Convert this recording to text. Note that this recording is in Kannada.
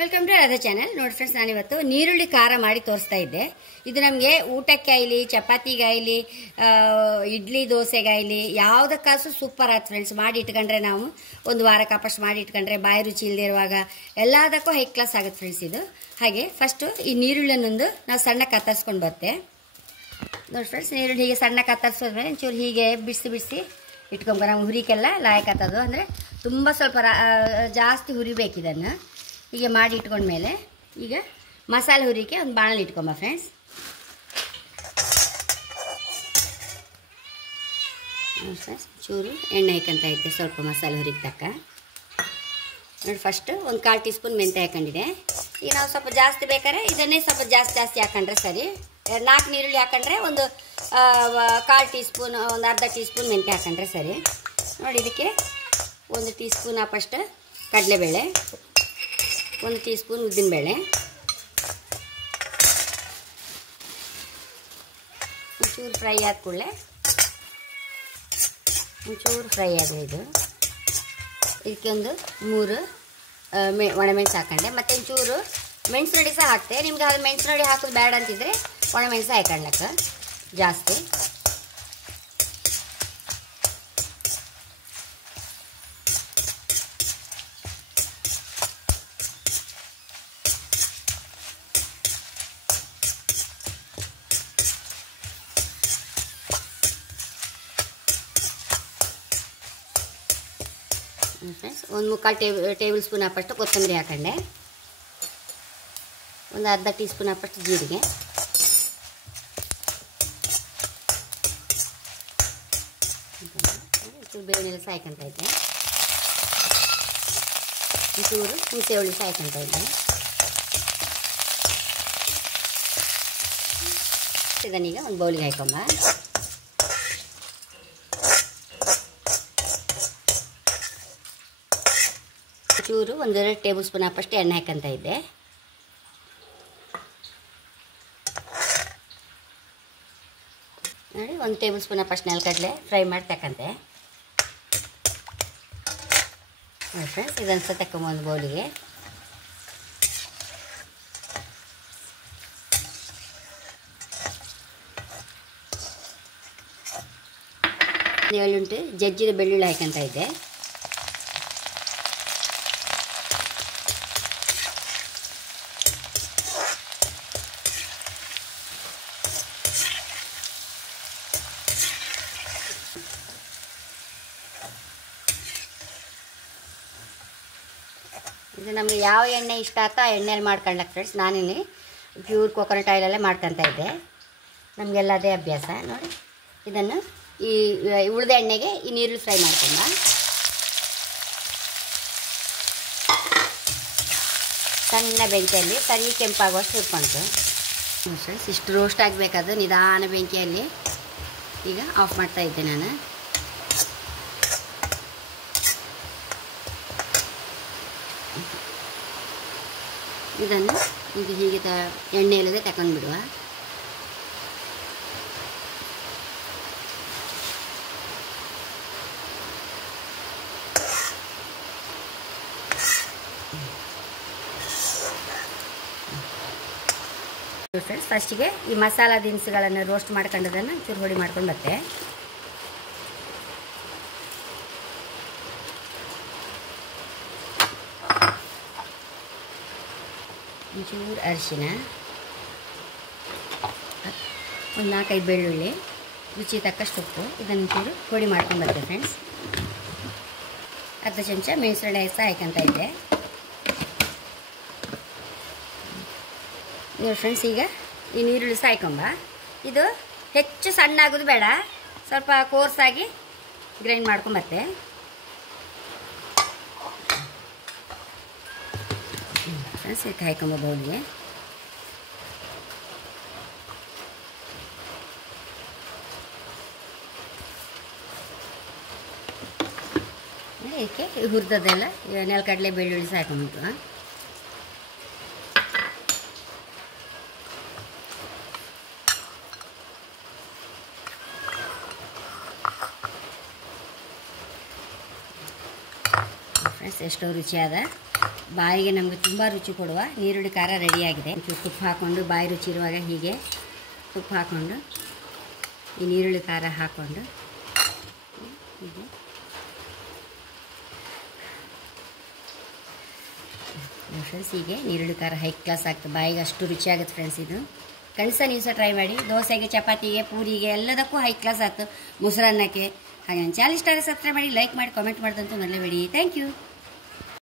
ವೆಲ್ಕಮ್ ಟು ಅದ ಚಾನಲ್. ನೋಡಿ ಫ್ರೆಂಡ್ಸ್, ನಾನಿವತ್ತು ನೀರುಳ್ಳಿ ಖಾರ ಮಾಡಿ ತೋರಿಸ್ತಾ ಇದ್ದೆ. ಇದು ನಮಗೆ ಊಟಕ್ಕೆ ಆಗಲಿ, ಚಪಾತಿಗಾಗಲಿ, ಇಡ್ಲಿ ದೋಸೆಗಾಗಲಿ ಯಾವುದಕ್ಕಾಸು ಸೂಪರ್ ಆಯ್ತು ಫ್ರೆಂಡ್ಸ್. ಮಾಡಿ ಇಟ್ಕೊಂಡ್ರೆ ನಾವು ಒಂದು ವಾರಕ್ಕೆ ವಾಪಸ್ ಮಾಡಿ ಇಟ್ಕೊಂಡ್ರೆ ಬಾಯಿ ರುಚಿ ಇಲ್ಲದೆ ಇರುವಾಗ ಎಲ್ಲದಕ್ಕೂ ಹೈ ಕ್ಲಾಸ್ ಆಗುತ್ತೆ ಫ್ರೆಂಡ್ಸ್ ಇದು. ಹಾಗೆ ಫಸ್ಟು ಈ ನೀರುಳ್ಳಿನೊಂದು ನಾವು ಸಣ್ಣ ಕತ್ತರಿಸ್ಕೊಂಡು ಬರುತ್ತೆ. ನೋಡಿ ಫ್ರೆಂಡ್ಸ್, ನೀರುಳ್ಳಿ ಹೀಗೆ ಸಣ್ಣ ಕತ್ತರಿಸೋದ್ಮೇಲೆ ಒಂಚೂರು ಹೀಗೆ ಬಿಡಿಸಿ ಇಟ್ಕೊಂಬ. ನಾವು ಹುರಿಕೆಲ್ಲ ಲಾಯಕತ್ತದು ಅಂದರೆ ತುಂಬ ಸ್ವಲ್ಪ ಜಾಸ್ತಿ ಹುರಿಬೇಕು. ಇದನ್ನು ಹೀಗೆ ಮಾಡಿ ಇಟ್ಕೊಂಡ್ಮೇಲೆ ಈಗ ಮಸಾಲೆ ಹುರಿಕೆ ಒಂದು ಬಾಣಲಿ ಇಟ್ಕೊಂಬ ಫ್ರೆಂಡ್ಸ್. ಫ್ರೆಂಡ್ಸ್, ಚೂರು ಎಣ್ಣೆ ಹಾಕಂತ ಐತೆ ಸ್ವಲ್ಪ ಮಸಾಲೆ ಹುರಿಗೆ ತಕ್ಕ. ನೋಡಿ ಫಸ್ಟು ಒಂದು 1/4 ಟೀ ಸ್ಪೂನ್ ಮೆಂತ್ಯ ಹಾಕೊಂಡಿದೆ. ಈಗ ನಾವು ಸ್ವಲ್ಪ ಜಾಸ್ತಿ ಬೇಕಾದ್ರೆ ಇದನ್ನೇ ಸ್ವಲ್ಪ ಜಾಸ್ತಿ ಹಾಕೊಂಡ್ರೆ ಸರಿ. 4 ನೀರುಳ್ಳಿ ಹಾಕೊಂಡ್ರೆ ಒಂದು 1/4 ಟೀ ಸ್ಪೂನ್, ಒಂದು ಅರ್ಧ ಟೀ ಸ್ಪೂನ್ ಮೆಂತ್ಯ ಹಾಕೊಂಡ್ರೆ ಸರಿ. ನೋಡಿ ಇದಕ್ಕೆ 1 ಟೀ ಸ್ಪೂನ್ ಫಸ್ಟ್ ಕಡಲೆಬೇಳೆ, 1 ಟೀ ಸ್ಪೂನ್ ಉದ್ದಿನಬೇಳೆ, ಒಂಚೂರು ಫ್ರೈ ಆದ ಕೂಡಲೇ ಒಂಚೂರು ಫ್ರೈ ಆಗಲಿ ಇದು. ಇದಕ್ಕೆ ಒಂದು 3 ಒಣಮೆಣಸು ಹಾಕೊಂಡೆ. ಮತ್ತು ಒಂಚೂರು ಮೆಣಸು ನೋಡಿ ಸಹ ಹಾಕ್ತೆ. ನಿಮ್ಗೆ ಅದು ಮೆಣಸು ನೋಡಿ ಹಾಕೋದು ಬೇಡ ಅಂತಿದ್ರೆ ಒಣಮೆಣಸು ಹಾಕೊಂಡ್ಲಕ್ಕ ಜಾಸ್ತಿ. ಫ್ರೆಂಡ್ಸ್, ಒಂದು 3/4 ಟೇಬಲ್ ಸ್ಪೂನ್ ಹಾಕಷ್ಟು ಕೊತ್ತಂಬರಿ ಹಾಕೊಂಡೆ. ಒಂದು ಅರ್ಧ ಟೀ ಸ್ಪೂನ್ ಹಾಕಷ್ಟು ಜೀರಿಗೆ, ಬೇವಿನೆಲ್ಲ ಸಾಯ್ಕೊಂತ ಇದ್ದೆ. ಒಂಚೂರು ಹುಣಸೆ ಹುಳಿ ಸಾಯ್ಕೊಂತ ಇದ್ದೆ. ಇದನ್ನೀಗ ಒಂದು ಬೌಲಿಗೆ ಹಾಕೊಂಬ. ಚೂರು 1 ಟೇಬಲ್ ಸ್ಪೂನ್ ಹಾಕಷ್ಟು ಎಣ್ಣೆ ಹಾಕಂತ ಇದ್ದೆ. ನೋಡಿ 1 ಟೇಬಲ್ ಸ್ಪೂನ್ ಫಸ್ಟ್ ನೆಲಗಡಲೆ ಫ್ರೈ ಮಾಡಿ ತಕ್ಕಂತೆ. ನೋಡಿ ಫ್ರೆಂಡ್ಸ್, ಇದನ್ನು ಸಹ ತಗೊಂಬಂದು ಬೌಲಿಗೆ. ಏಳುಂಟು ಜಜ್ಜಿದ ಬೆಳ್ಳುಳ್ಳಿ ಹಾಕಂತ ಇದ್ದೆ. ಇದು ನಮಗೆ ಯಾವ ಎಣ್ಣೆ ಇಷ್ಟ ಆಯ್ತೋ ಆ ಎಣ್ಣೆಯಲ್ಲಿ ಮಾಡ್ಕೊಳ್ಳಕ್ಕೆ ಫ್ರೆಂಡ್ಸ್. ನಾನಿಲ್ಲಿ ಪ್ಯೂರ್ ಕೊಕೊನಟ್ ಆಯಿಲಲ್ಲೇ ಮಾಡ್ಕೊತ ಇದ್ದೆ. ನಮಗೆಲ್ಲ ಅದೇ ಅಭ್ಯಾಸ. ನೋಡಿ ಇದನ್ನು ಈ ಉಳಿದ ಎಣ್ಣೆಗೆ ಈ ನೀರುಳ್ಳಿ ಫ್ರೈ ಮಾಡ್ಕೊಂಡ. ಸಣ್ಣ ಬೆಂಕಿಯಲ್ಲಿ ಸರಿ ಕೆಂಪಾಗುವಷ್ಟು ಹುರ್ಕೊಂತು ಫ್ರೆಂಡ್ಸ್. ಇಷ್ಟು ರೋಸ್ಟ್ ಆಗಬೇಕಾದ್ರೆ ನಿಧಾನ ಬೆಂಕಿಯಲ್ಲಿ ಈಗ ಆಫ್ ಮಾಡ್ತಾ ಇದ್ದೆ ನಾನು. ಇದನ್ನು ಈಗ ಹೀಗೆ ಎಣ್ಣೆ ಇಲ್ಲದೆ ತಗೊಂಡು ಬಿಡುವ. ಫ್ರೆಂಡ್ಸ್, ಫಸ್ಟಿಗೆ ಈ ಮಸಾಲ ದಿನಸುಗಳನ್ನು ರೋಸ್ಟ್ ಮಾಡ್ಕೊಂಡದನ್ನು ಚೂರು ಹೊಡಿ ಮಾಡ್ಕೊಂಡು ಬತ್ತೆ. ಒಂಚೂರು ಅರಿಶಿನ, ಒಂದು 4-5 ಬೆಳ್ಳುಳ್ಳಿ, ರುಚಿ ತಕ್ಕಷ್ಟು ಉಪ್ಪು. ಇದನ್ನು ಚೂರು ಪುಡಿ ಮಾಡ್ಕೊಂಡು ಬರ್ತೇವೆ ಫ್ರೆಂಡ್ಸ್. ಅರ್ಧ ಚಮಚ ಮೆಣಸಿನ ಸಹ ಹಾಕಂತ ಇದ್ದೆ. ನೀವು ಫ್ರೆಂಡ್ಸ್, ಈಗ ಈ ನೀರುಳ್ಳಿ ಸಹ ಹಾಕೊಂಬ. ಇದು ಹೆಚ್ಚು ಸಣ್ಣ ಆಗೋದು ಬೇಡ, ಸ್ವಲ್ಪ ಕೋರ್ಸಾಗಿ ಗ್ರೈಂಡ್ ಮಾಡ್ಕೊಂಬತ್ತೆ. ಫ್ರೆಂಡ್ಸ್, ಇದಕ್ಕೆ ಹಾಕೊಂಬ ಬೌಲಿಗೆ. ಇದಕ್ಕೆ ಹುರಿದದೆಲ್ಲ ನೆಲಗಡಲೆ ಬೆಳ್ಳುಳ್ಳಿ ಸಹ ಹಾಕೊಂಬಿಟ್ಟು ಫ್ರೆಂಡ್ಸ್, ಎಷ್ಟೋ ರುಚಿಯಾದ ಬಾಯಿಗೆ ನಮಗೆ ತುಂಬ ರುಚಿ ಕೊಡುವ ನೀರುಳ್ಳಿ ಖಾರ ರೆಡಿಯಾಗಿದೆ. ತುಪ್ಪ ಹಾಕ್ಕೊಂಡು ಬಾಯಿ ರುಚಿ ಇರುವಾಗ ಹೀಗೆ ತುಪ್ಪ ಹಾಕ್ಕೊಂಡು ಈ ನೀರುಳ್ಳಿ ಖಾರ ಹಾಕ್ಕೊಂಡು ಹೀಗೆ ಫ್ರೆಂಡ್ಸ್, ಹೀಗೆ ನೀರುಳ್ಳಿ ಖಾರ ಹೈ ಕ್ಲಾಸ್ ಆಗ್ತದೆ, ಬಾಯಿಗೆ ಅಷ್ಟು ರುಚಿಯಾಗುತ್ತೆ ಫ್ರೆಂಡ್ಸ್. ಇದು ಕಳಿಸ ನೀವು ಸಹ ಟ್ರೈ ಮಾಡಿ. ದೋಸೆಗೆ, ಚಪಾತಿಗೆ, ಪೂರಿಗೆ ಎಲ್ಲದಕ್ಕೂ ಹೈ ಕ್ಲಾಸ್ ಆಗ್ತದೆ, ಮೊಸರನ್ನಕ್ಕೆ. ಹಾಗೆ ನನ್ನ ಚಾನಲ್ ಇಷ್ಟ ಆದರೆ ಸಬ್ಸ್ಕ್ರೈಬ್ ಮಾಡಿ, ಲೈಕ್ ಮಾಡಿ, ಕಾಮೆಂಟ್ ಮಾಡಿದಂತೂ ಮರಲೇಬೇಡಿ. Thank you.